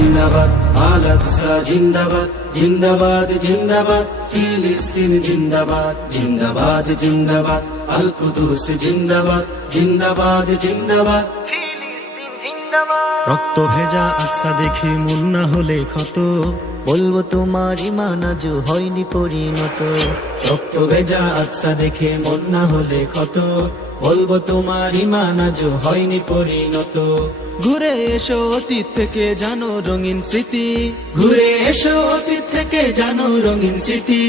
জিন্দাবাদ, আল আকসা জিন্দাবাদ, জিন্দাবাদ জিন্দাবাদ, ফিলিস্তিন জিন্দাবাদ, জিন্দাবাদ জিন্দাবাদ, আল কুদুস জিন্দাবাদ, জিন্দাবাদ জিন্দাবাদ, ফিলিস্তিন জিন্দাবাদ। রক্ত ভেজা আকসা দেখে মন না হলে ক্ষত, বলবো তোমার ঈমান আজও হয়নি পরিণত। রক্ত ভেজা আকসা দেখে মন না হলে ক্ষত, বলবো তোমার ঈমান আজও হয়নি পরিণত। ঘুরে এসো অতীত থেকে জানো রঙিন স্মৃতি, ঘুরে এসো অতীত থেকে জানো রঙিন স্মৃতি,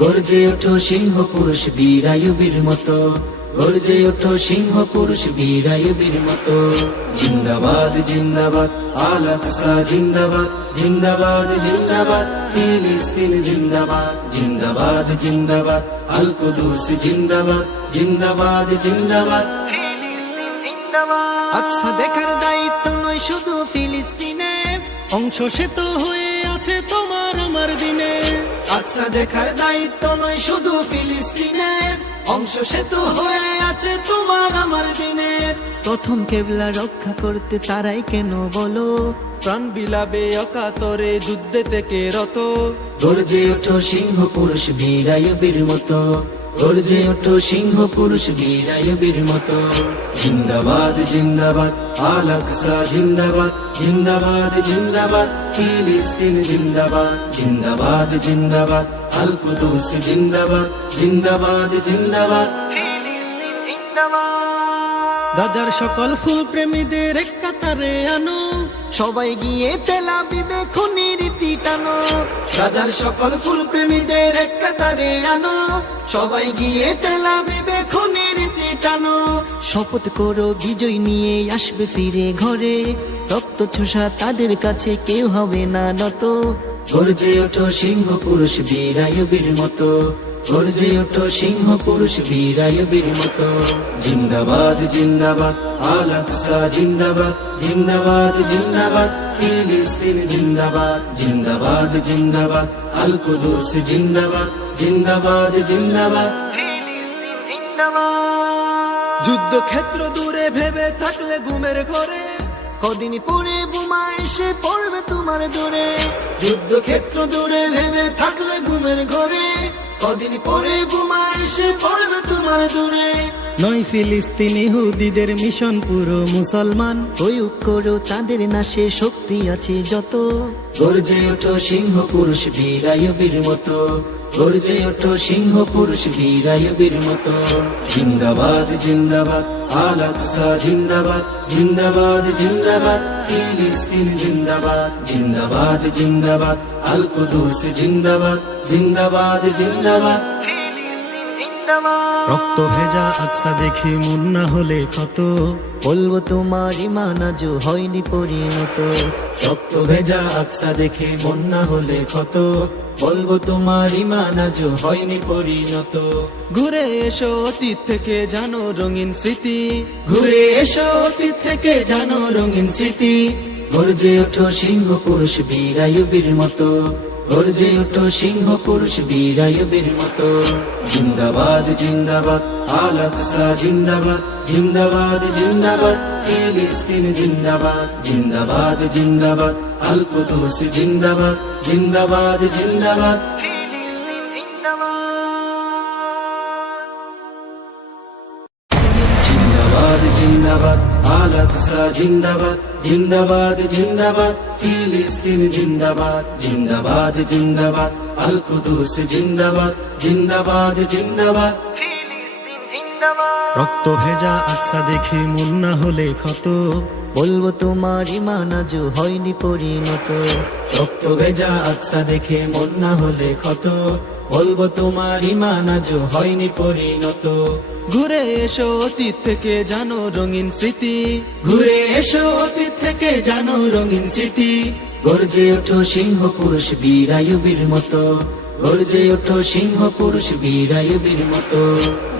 গর্জে ওঠো সিংহ পুরুষ বীর আইয়ুবীর মতো, গর্জে ওঠো সিংহ পুরুষ বীর আইয়ুবীর মতো। জিন্দাবাদ জিন্দাবাদ, আল আকসা জিন্দাবাদ, জিন্দাবাদ জিন্দাবাদ, ফিলিস্তিন জিন্দাবাদ, জিন্দাবাদ জিন্দাবাদ, আল কুদুস জিন্দাবাদ, জিন্দাবাদ জিন্দাবাদ, ফিলিস্তিন জিন্দাবাদ। আকসা দেখার দায়িত্ব নয় শুধু ফিলিস্তিনের, অংশ সে তো হয়ে আছে তোমার আমার দিনে। আকসা দেখার দায়িত্ব নয় শুধু ফিলিস্তিনের, অংশ সে তো হয়ে আছে তোমার আমার দিনের। প্রথম কেবলা রক্ষা করতে তারাই কেন বলো, প্রাণ বিলাবে অকাতরে যুদ্ধে থেকে রত, গর্জে ওঠো সিংহ পুরুষ বীর আইয়ুবীর মতো, গর্জে ওঠো সিংহ পুরুষ বীর আইয়ুবীর মতো। জিন্দাবাদ জিন্দাবাদ, আল আকসা জিন্দাবাদ, জিন্দাবাদ জিন্দাবাদ, ফিলিস্তিন জিন্দাবাদ, জিন্দাবাদ জিন্দাবাদ, আল কুদুস জিন্দাবাদ, জিন্দাবাদ জিন্দাবাদ, ফিলিস্তিন জিন্দাবাদ। গাজার সকল ফুল প্রেমীদের এক কাতারে আনো, সবাই গিয়ে তেল আবিবে খুনির রীতি টানো। গাজার সকল ফুল প্রেমীদের এক কাতারে আনো, সবাই গিয়ে তেল আবিবে খুনির রীতি টানো। শপথ করো বিজয় নিয়ে আসবে ফিরে ঘরে, রক্ত ছোষা তাদের কাছে কেউ হবে না নত। গর্জে ওঠো সিংহ পুরুষ বীর আইয়ুবীর মতো, গর্জে ওঠো সিংহ পুরুষ বীর আইয়ুবীর মতো। জিন্দাবাদ জিন্দাবাদ, আল আকসা জিন্দাবাদ, জিন্দাবাদ জিন্দাবাদ, ফিলিস্তিন জিন্দাবাদ, জিন্দাবাদ জিন্দাবাদ, আল কুদুস জিন্দাবাদ, জিন্দাবাদ জিন্দাবাদ, ফিলিস্তিন জিন্দাবাদ। যুদ্ধক্ষেত্র দূরে ভেবে থাকলে ঘুমের ঘরে, কদিন পরে বোমা এসে পড়বে তোমার দূরে। যুদ্ধক্ষেত্র দূরে ভেবে থাকলে ঘুমের ঘরে, কদিন পরে বোমা এসে পড়বে তোমার দূরে। নয় ফিলিস্তিনি ইহুদিদের মিশন পুরো মুসলমান, প্রয়োগ করো তাদের নাশে শক্তি আছে যত। গর্জে ওঠো সিংহ পুরুষ বীর আইয়ুবীর মতো, গর্জে ওঠো সিংহ পুরুষ বীর আইয়ুবীর মতো। জিন্দাবাদ জিন্দাবাদ, আল আকসা জিন্দাবাদ, জিন্দাবাদ জিন্দাবাদ, ফিলিস্তিন জিন্দাবাদ, জিন্দাবাদ জিন্দাবাদ, আল কুদুস জিন্দাবাদ, জিন্দাবাদ জিন্দাবাদ, ফিলিস্তিন জিন্দাবাদ। রক্ত ভেজা আকসা দেখে মন না হলে ক্ষত, বলবো তোমার ঈমান আজও হয়নি পরিণত। রক্ত ভেজা আকসা দেখে মন না হলে ক্ষত, বলবো তোমার ঈমান আজও হয়নি পরিণত। ঘুরে এসো অতীত থেকে জানো রঙিন স্মৃতি, ঘুরে এসো অতীত থেকে জানো রঙিন স্মৃতি, গর্জে ওঠো সিংহ পুরুষ বীর আইয়ুবীর মতো, গর্জে ওঠো সিংহ পুরুষ বীর আইয়ুবীর মতো। জিন্দাবাদ জিন্দাবাদ, আল আকসা জিন্দাবাদ, জিন্দাবাদ জিন্দাবাদ, ফিলিস্তিন জিন্দাবাদ, জিন্দাবাদ জিন্দাবাদ, আল কুদুস জিন্দাবাদ, জিন্দাবাদ জিন্দাবাদ, ফিলিস্তিন জিন্দাবাদ। জিন্দাবাদ জিন্দাবাদ, আল আকসা জিন্দাবাদ, জিন্দাবাদ জিন্দাবাদ, ফিলিস্তিন জিন্দাবাদ, জিন্দাবাদ জিন্দাবাদ, আল কুদুস জিন্দাবাদ, জিন্দাবাদ জিন্দাবাদ, ফিলিস্তিন জিন্দাবাদ। রক্ত ভেজা আকসা দেখে মন না হলে ক্ষত, বলবো তোমার ঈমান আজও হয়নি পরিণত। রক্ত ভেজা আকসা দেখে মন না হলে ক্ষত, বলবো তোমার ঈমান আজও হয়নি পরিণত। ঘুরে এসো অতীত থেকে জানো রঙিন স্মৃতি, ঘুরে এসো অতীত থেকে জানো রঙিন স্মৃতি, গর্জে ওঠো সিংহ পুরুষ বীর আইয়ুবীর মতো, গর্জে ওঠো সিংহ পুরুষ বীর আইয়ুবীর মতো।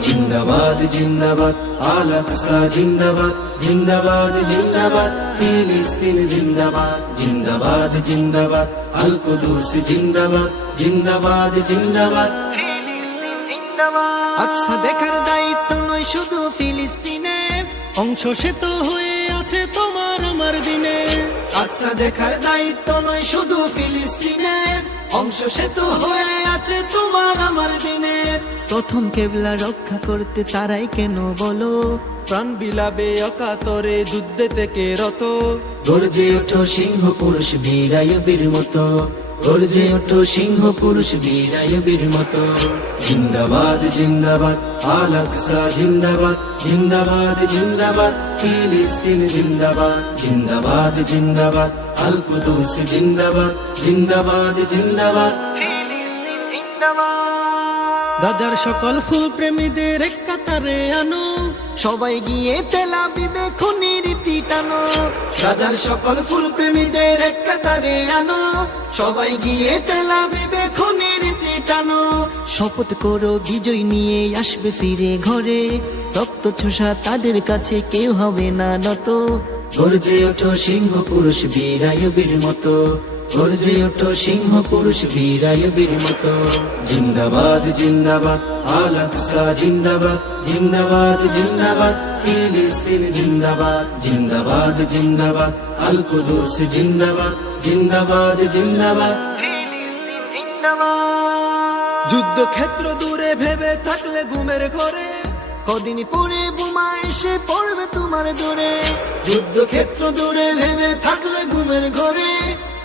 জিন্দাবাদ জিন্দাবাদ, আল আকসা জিন্দাবাদ, জিন্দাবাদ জিন্দাবাদ, ফিলিস্তিন জিন্দাবাদ, জিন্দাবাদ জিন্দাবাদ, আল কুদুস জিন্দাবাদ, জিন্দাবাদ জিন্দাবাদ, ফিলিস্তিন জিন্দাবাদ। আকসা দেখার দায়িত্ব নয় শুধু ফিলিস্তিনের, অংশ সে তো হয়ে আছে তোমার আমার দিনে। আকসা দেখার দায়িত্ব নয় শুধু ফিলিস্তিনের, অংশ সে তো হয়ে আছে তোমার আমার দিনের। প্রথম কেবলা রক্ষা করতে তারাই কেন বলো, প্রাণ বিলাবে অকাতরে যুদ্ধে থেকে রত। গর্জে ওঠো সিংহ পুরুষ বীরায়ুবীর মতো, গর্জে ওঠো সিংহ পুরুষ বীরায়ুবীর মতো। জিন্দাবাদ জিন্দাবাদ আল আকসা জিন্দাবাদ, জিন্দাবাদ জিন্দাবাদ ফিলিস্তিন জিন্দাবাদ, জিন্দাবাদ জিন্দাবাদ আল কুদুস জিন্দাবাদ, জিন্দাবাদ জিন্দাবাদ। গাজার সকল ফুল প্রেমীদের এক কাতারে আনো, সবাই গিয়ে তেল আবিবে খুনির রীতি টানো। গাজার সকল ফুল প্রেমীদের এক কাতারে আনো, সবাই গিয়ে তেল আবিবে খুনির রীতি টানো। শপথ করো বিজয় নিয়ে আসবে ফিরে ঘরে, রক্ত ছোঁসা তাদের কাছে কেউ হবে না নত। গর্জে ওঠো সিংহ পুরুষ বীরায়ুবীর মতো, গর্জে ওঠো সিংহ পুরুষ বীরায়ুবীর মতো। জিন্দাবাদ জিন্দাবাদ আল আকসা জিন্দাবাদ, জিন্দাবাদ জিন্দাবাদ ফিলিস্তিন জিন্দাবাদ, জিন্দাবাদ জিন্দাবাদ আল কুদুস জিন্দাবাদ, জিন্দাবাদ জিন্দাবাদ। যুদ্ধক্ষেত্র দূরে ভেবে থাকলে ঘুমের ঘরে, কদিন পরে বোমা এসে পড়বে তোমার দূরে। যুদ্ধক্ষেত্র দূরে ভেবে থাকলে ঘুমের ঘরে,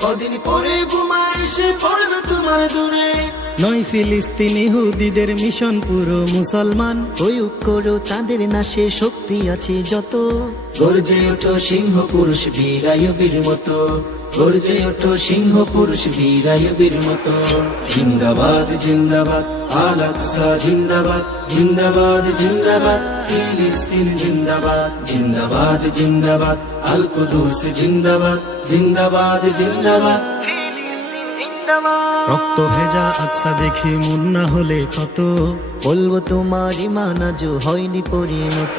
কদিন পরে বোমা এসে পড়বে তোমার দূরে। নয় ফিলিস্তিন ইহুদিদের মিশন পুরো মুসলমান, প্রয়োগ করো তাদের নাশে শক্তি আছে যত। গর্জে ওঠো সিংহ পুরুষ বীরায়ুবীর মতো, গর্জে ওঠো সিংহ পুরুষ বীরায়ুবীর মতো। জিন্দাবাদ জিন্দাবাদ আল আকসা জিন্দাবাদ, জিন্দাবাদ জিন্দাবাদ ফিলিস্তিন জিন্দাবাদ, জিন্দাবাদ জিন্দাবাদ আল কুদুস জিন্দাবাদ, জিন্দাবাদ জিন্দাবাদ। রক্ত ভেজা আকসা দেখে মন না হলে ক্ষত। বলবো তোমার ইমান আজও হয়নি পরিণত।